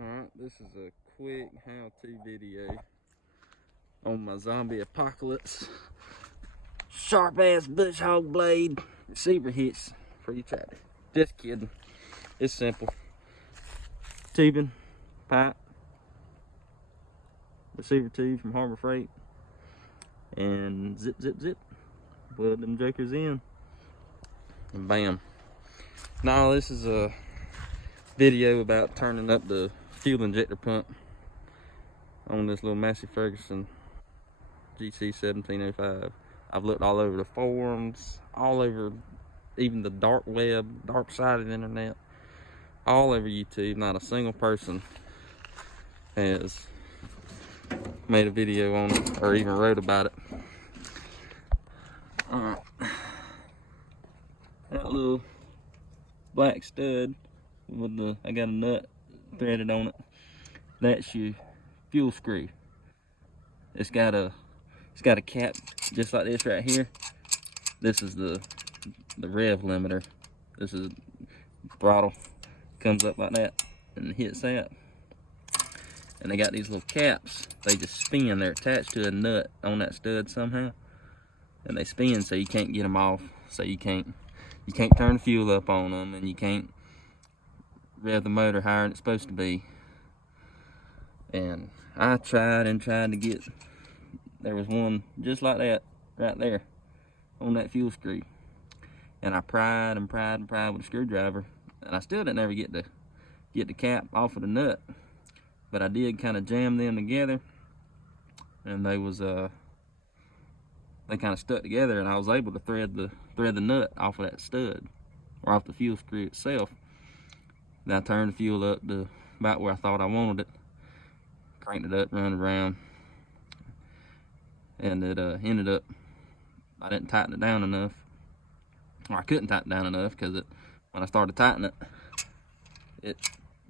Alright, this is a quick how-to video on my zombie apocalypse sharp ass bush hog blade receiver hitch for your tractor. Just kidding. It's simple. Tubing, pipe, receiver tube from Harbor Freight, and zip zip zip. Weld them jokers in and bam. Now this is a video about turning up the fuel injector pump on this little Massey Ferguson gc1705. I've looked all over the forums, all over even the dark web, dark side of the internet, all over YouTube. Not a single person has made a video on it or even wrote about it. That little black stud with the, I got a nut threaded on it. That's your fuel screw. It's got a cap just like this right here. This is the rev limiter. This is throttle, comes up like that and hits that. And they got these little caps. They just spin. They're attached to a nut on that stud somehow, and they spin so you can't get them off. So you can't turn the fuel up on them, and you can't rev the motor higher than it's supposed to be. And I tried to get, there was one just like that right there on that fuel screw, and I pried and pried with a screwdriver, and I still didn't ever get the cap off of the nut. But I did kind of jam them together, and they kind of stuck together, and I was able to thread the nut off of that stud, or off the fuel screw itself. Then I turned the fuel up to about where I thought I wanted it, cranked it up, run around, and it ended up, I didn't tighten it down enough, or I couldn't tighten it down enough, because when I started tightening it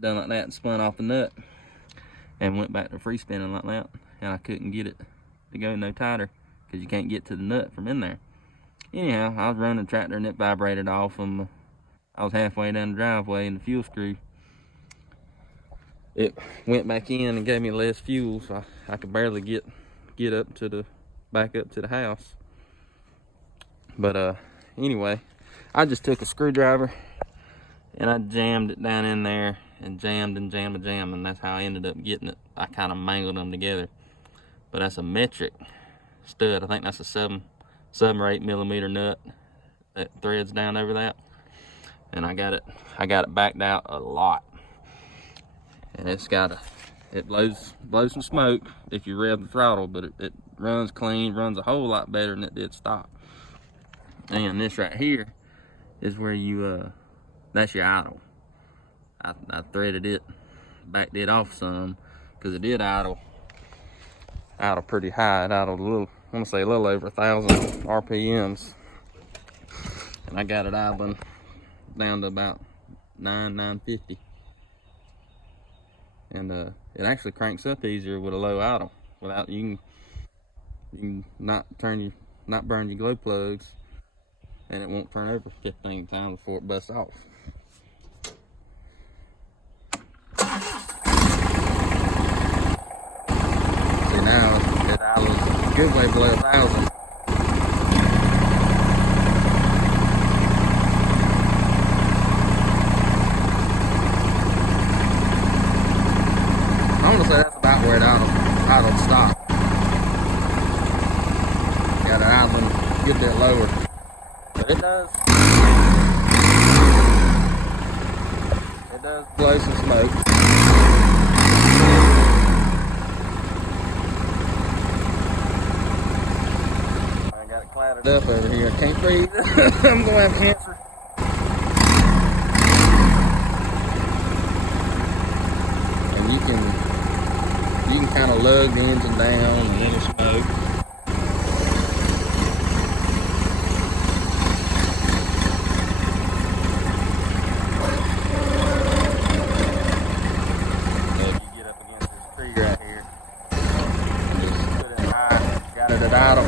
done like that and spun off the nut and went back to free spinning like that, and I couldn't get it to go no tighter because you can't get to the nut from in there. Anyhow, I was running the tractor and it vibrated off, and I was halfway down the driveway, and the fuel screw, it went back in and gave me less fuel, so I could barely get up to the back up to the house. But anyway, I just took a screwdriver and I jammed it down in there and jammed, and that's how I ended up getting it. I kind of mangled them together. But that's a metric stud. I think that's a 7 or 8 millimeter nut that threads down over that. And I got it backed out a lot. And it blows some smoke if you rev the throttle, but it runs clean, runs a whole lot better than it did stock. And this right here is where you that's your idle. I threaded it, backed it off some, because it did idle pretty high. It idled I want to say a little over 1,000 RPMs. And I got it idling down to about 950. And it actually cranks up easier with a low idle. Without you can not burn your glow plugs, and it won't turn over 15 times before it busts off. See, now it idles a good way below 1,000. I want to say that's about where it idled stock. Got it idling a good bit lower. But it does blow some smoke. I got it clattered up over here. I can't breathe. I'm gonna have cancer. And you can kind of lug the engine down and let it smoke. Idle.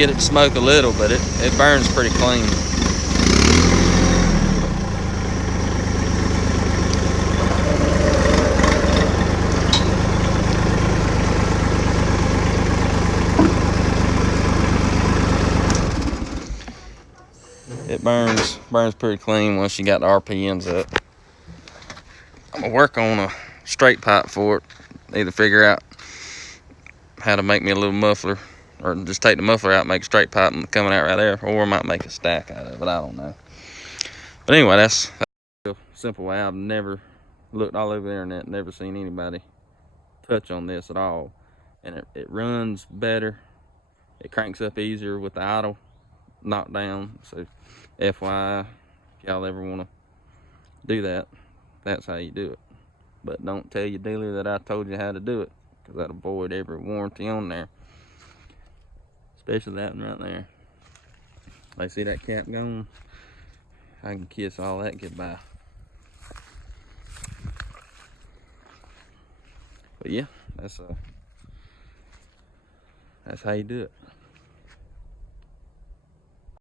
get it to smoke a little, but it burns pretty clean. It burns pretty clean once you got the RPMs up. I'm gonna work on a straight pipe for it. Either figure out how to make me a little muffler, or just take the muffler out and make a straight pipe coming out right there, or I might make a stack out of it. I don't know. But anyway, that's a simple way. I've never looked all over the internet, never seen anybody touch on this at all. And it runs better. It cranks up easier with the idle knockdown. So FYI, if y'all ever want to do that, that's how you do it. But don't tell your dealer that I told you how to do it, because that'll void every warranty on there. Especially that one right there. Like, see that cap going? I can kiss all that goodbye. But yeah, that's how you do it.